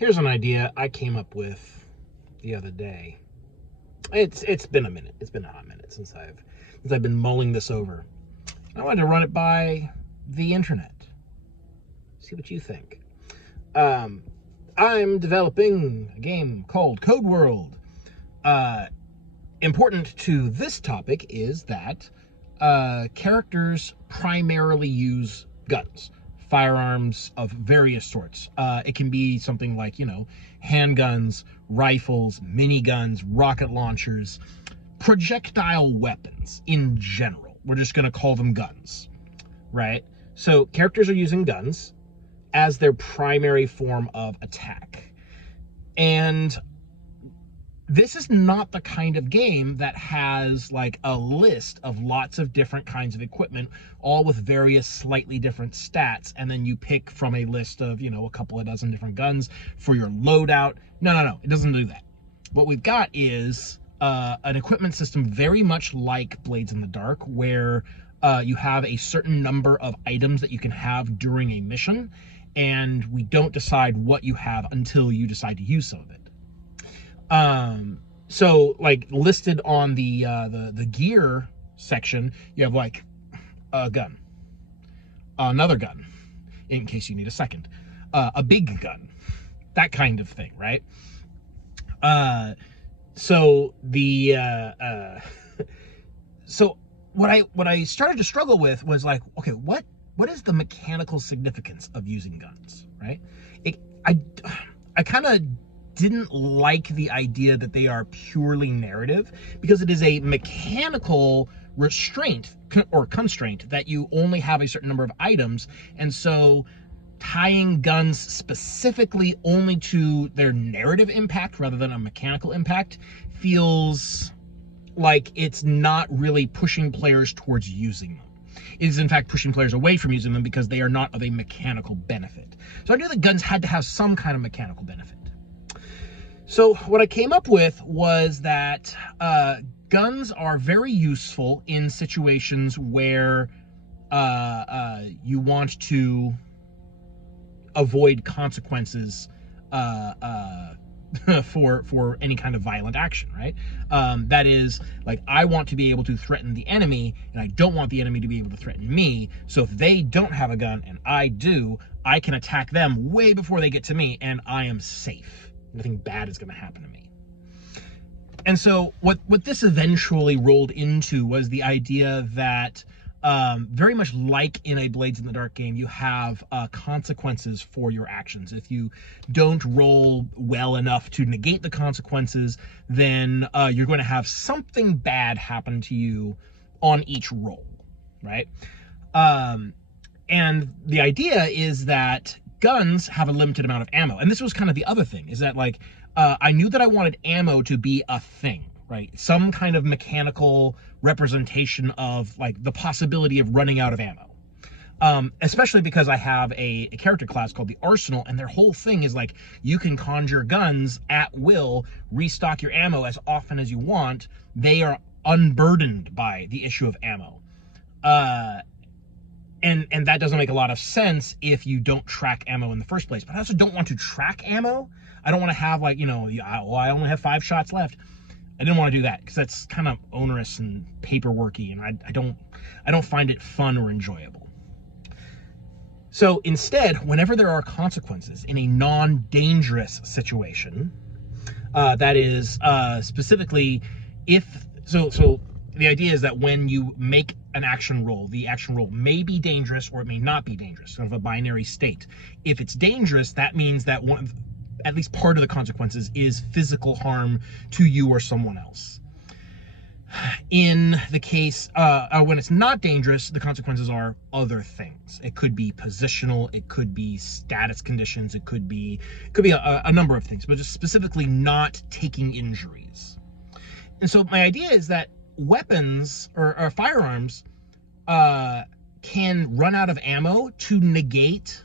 Here's an idea I came up with the other day. It's been a minute. It's been a hot minute since I've been mulling this over. I wanted to run it by the internet. See what you think. I'm developing a game called Code World. Important to this topic is that characters primarily use guns, firearms of various sorts. It can be something like, handguns, rifles, miniguns, rocket launchers, projectile weapons in general. We're just going to call them guns, right? So characters are using guns as their primary form of attack. And this is not the kind of game that has like a list of lots of different kinds of equipment, all with various slightly different stats, and then you pick from a list of, a couple of dozen different guns for your loadout. No, it doesn't do that. What we've got is an equipment system very much like Blades in the Dark, where you have a certain number of items that you can have during a mission, and we don't decide what you have until you decide to use some of it. So like listed on the gear section, you have like a gun, another gun, in case you need a second, a big gun, that kind of thing, right? So what I started to struggle with was like, okay, what is the mechanical significance of using guns, right? I kind of didn't like the idea that they are purely narrative, because it is a mechanical restraint or constraint that you only have a certain number of items, and so tying guns specifically only to their narrative impact rather than a mechanical impact feels like it's not really pushing players towards using them. It is in fact pushing players away from using them because they are not of a mechanical benefit. So I knew that guns had to have some kind of mechanical benefit. So what I came up with was that guns are very useful in situations where you want to avoid consequences for any kind of violent action, right? That is, like, I want to be able to threaten the enemy, and I don't want the enemy to be able to threaten me. So if they don't have a gun and I do, I can attack them way before they get to me, and I am safe. Nothing bad is going to happen to me. And so what this eventually rolled into was the idea that very much like in a Blades in the Dark game, you have consequences for your actions. If you don't roll well enough to negate the consequences, then you're going to have something bad happen to you on each roll, right? And the idea is that guns have a limited amount of ammo. And this was kind of the other thing, is that like, I knew that I wanted ammo to be a thing, right? Some kind of mechanical representation of like the possibility of running out of ammo. Especially because I have a character class called the Arsenal, and their whole thing is like, you can conjure guns at will, restock your ammo as often as you want. They are unburdened by the issue of ammo. And that doesn't make a lot of sense if you don't track ammo in the first place. But I also don't want to track ammo. I don't want to have like, I only have 5 shots left. I didn't want to do that because that's kind of onerous and paperworky, and I don't find it fun or enjoyable. So instead, whenever there are consequences in a non-dangerous situation, that is specifically so the idea is that when you make an action roll, the action roll may be dangerous or it may not be dangerous, sort of a binary state. If it's dangerous, that means that at least part of the consequences is physical harm to you or someone else. In the case when it's not dangerous, the consequences are other things. It could be positional, it could be status conditions, it could be a number of things, but just specifically not taking injuries. And so my idea is that weapons or firearms can run out of ammo to negate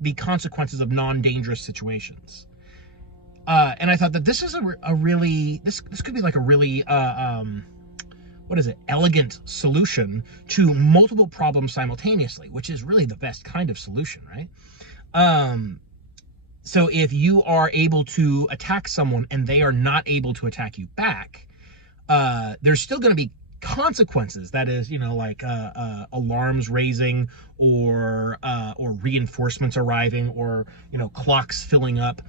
the consequences of non-dangerous situations. And I thought that this is this could be like a really elegant solution to multiple problems simultaneously, which is really the best kind of solution, right? So if you are able to attack someone and they are not able to attack you back, there's still going to be consequences. That is, like alarms raising, or reinforcements arriving, or clocks filling up,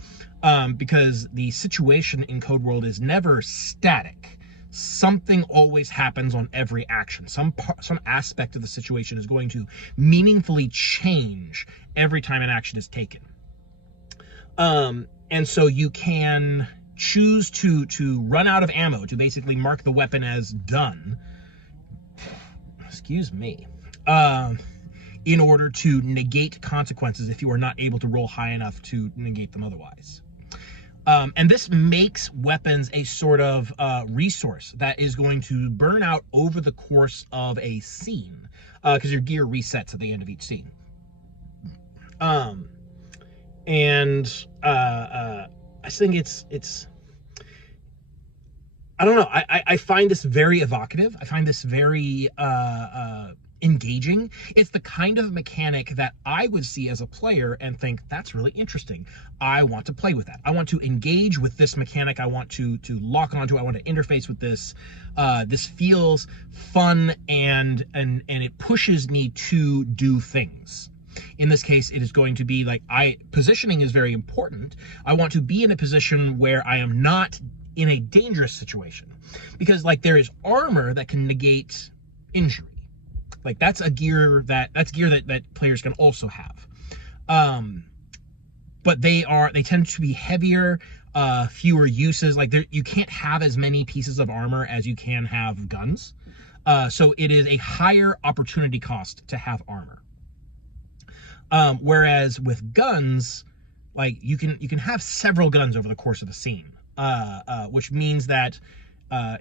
because the situation in Code World is never static. Something always happens on every action. Some aspect of the situation is going to meaningfully change every time an action is taken. And so you can choose to run out of ammo, to basically mark the weapon as done. Excuse me. In order to negate consequences if you are not able to roll high enough to negate them otherwise. And this makes weapons a sort of resource that is going to burn out over the course of a scene, because your gear resets at the end of each scene. I think it's I don't know. I find this very evocative. I find this very engaging. It's the kind of mechanic that I would see as a player and think, that's really interesting. I want to play with that. I want to engage with this mechanic. I want to lock onto it. I want to interface with this. This feels fun, and it pushes me to do things. In this case, it is going to be like, positioning is very important. I want to be in a position where I am not in a dangerous situation, because like there is armor that can negate injury. Like that's gear that players can also have. But they tend to be heavier, fewer uses. Like you can't have as many pieces of armor as you can have guns. So it is a higher opportunity cost to have armor. Whereas with guns, like you can have several guns over the course of the scene, which means that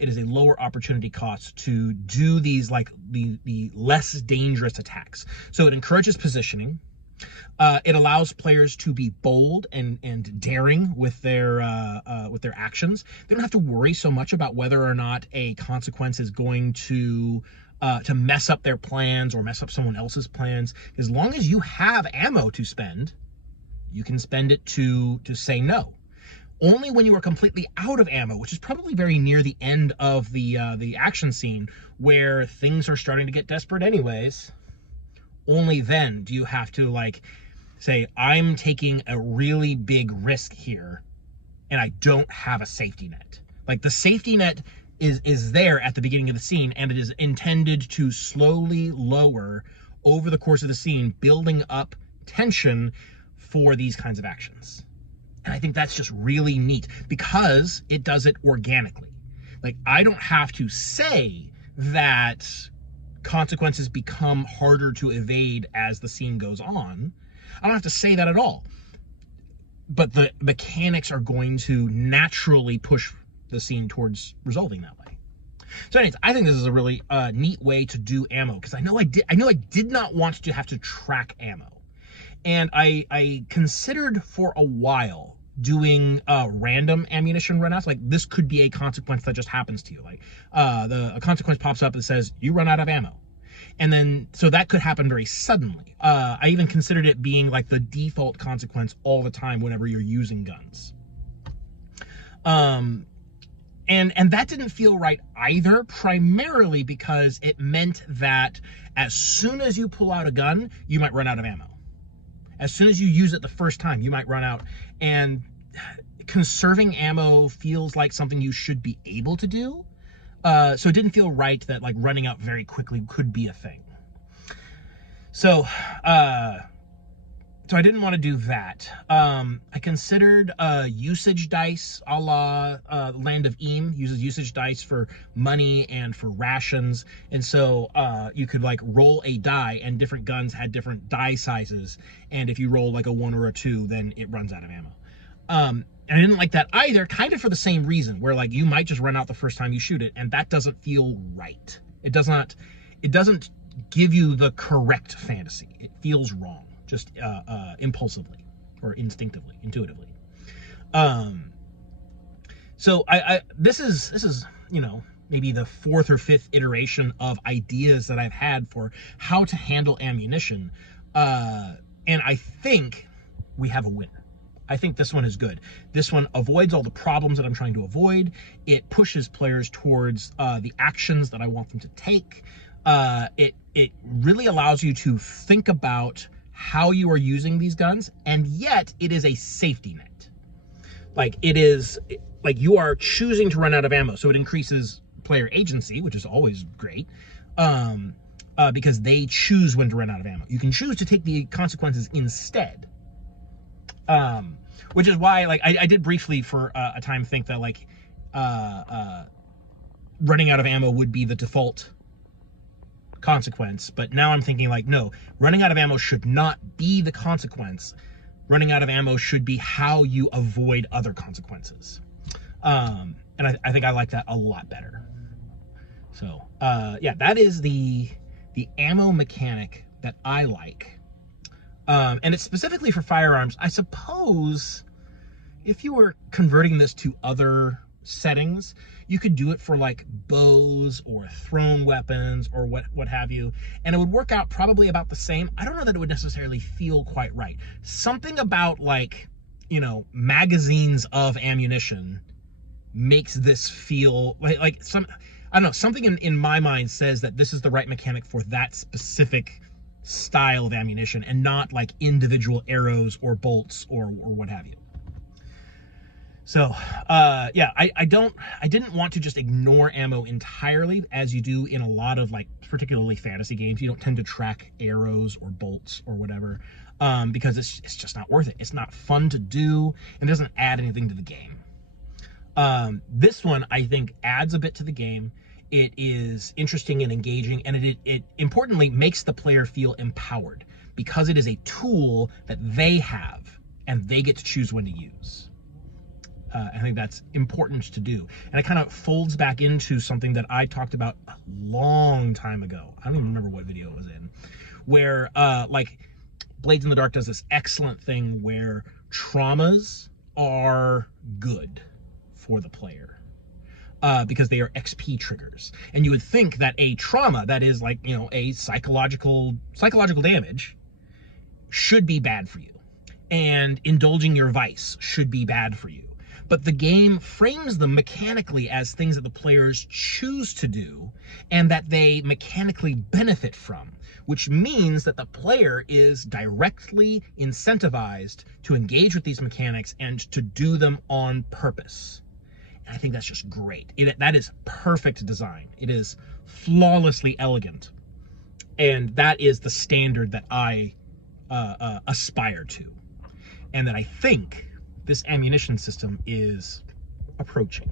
it is a lower opportunity cost to do these, like the less dangerous attacks. So it encourages positioning. It allows players to be bold and daring with their actions. They don't have to worry so much about whether or not a consequence is going to mess up their plans or mess up someone else's plans. As long as you have ammo to spend, you can spend it to say no. Only when you are completely out of ammo, which is probably very near the end of the action scene, where things are starting to get desperate anyways, only then do you have to like say, I'm taking a really big risk here and I don't have a safety net. Like the safety net is there at the beginning of the scene, and it is intended to slowly lower over the course of the scene, building up tension for these kinds of actions. And I think that's just really neat because it does it organically. Like I don't have to say that consequences become harder to evade as the scene goes on. I don't have to say that at all. But the mechanics are going to naturally push the scene towards resolving that way. So anyways, I think this is a really neat way to do ammo, because I know I did not want to have to track ammo. And I considered for a while doing random ammunition runouts. Like this could be a consequence that just happens to you. Like a consequence pops up that says you run out of ammo. And then, so that could happen very suddenly. I even considered it being like the default consequence all the time whenever you're using guns. And that didn't feel right either, primarily because it meant that as soon as you pull out a gun, you might run out of ammo. As soon as you use it the first time, you might run out. And conserving ammo feels like something you should be able to do. So it didn't feel right that like running out very quickly could be a thing. So I didn't want to do that. I considered usage dice, a la Land of Eam uses usage dice for money and for rations. And so you could like roll a die, and different guns had different die sizes. And if you roll like a 1 or a 2, then it runs out of ammo. And I didn't like that either, kind of for the same reason, where like you might just run out the first time you shoot it, and that doesn't feel right. It doesn't give you the correct fantasy. It feels wrong, just impulsively or instinctively, intuitively. So this is maybe the 4th or 5th iteration of ideas that I've had for how to handle ammunition, and I think we have a winner. I think this one is good. This one avoids all the problems that I'm trying to avoid. It pushes players towards the actions that I want them to take. It really allows you to think about how you are using these guns, and yet it is a safety net. Like, it is, like, you are choosing to run out of ammo, so it increases player agency, which is always great, because they choose when to run out of ammo. You can choose to take the consequences instead. Which is why, like, I did briefly for a time think that, like, running out of ammo would be the default consequence, but now I'm thinking, like, no, running out of ammo should not be the consequence. Running out of ammo should be how you avoid other consequences. And I think I like that a lot better. So, yeah, that is the ammo mechanic that I like. And it's specifically for firearms. I suppose if you were converting this to other settings, you could do it for, like, bows or thrown weapons or what have you, and it would work out probably about the same. I don't know that it would necessarily feel quite right. Something about, like, you know, magazines of ammunition makes this feel like some, I don't know, something in my mind says that this is the right mechanic for that specific style of ammunition, and not like individual arrows or bolts or what have you. So, yeah, I didn't want to just ignore ammo entirely, as you do in a lot of, like, particularly fantasy games. You don't tend to track arrows or bolts or whatever, because it's just not worth it. It's not fun to do, and doesn't add anything to the game. This one, I think, adds a bit to the game. It is interesting and engaging, and it importantly makes the player feel empowered, because it is a tool that they have, and they get to choose when to use. I think that's important to do. And it kind of folds back into something that I talked about a long time ago. I don't even remember what video it was in, where like, Blades in the Dark does this excellent thing where traumas are good for the player, because they are XP triggers. And you would think that a trauma that is, like, you know, a psychological damage should be bad for you, and indulging your vice should be bad for you. But the game frames them mechanically as things that the players choose to do and that they mechanically benefit from, which means that the player is directly incentivized to engage with these mechanics and to do them on purpose. And I think that's just great. That is perfect design. It is flawlessly elegant. And that is the standard that I aspire to, and that I think this ammunition system is approaching.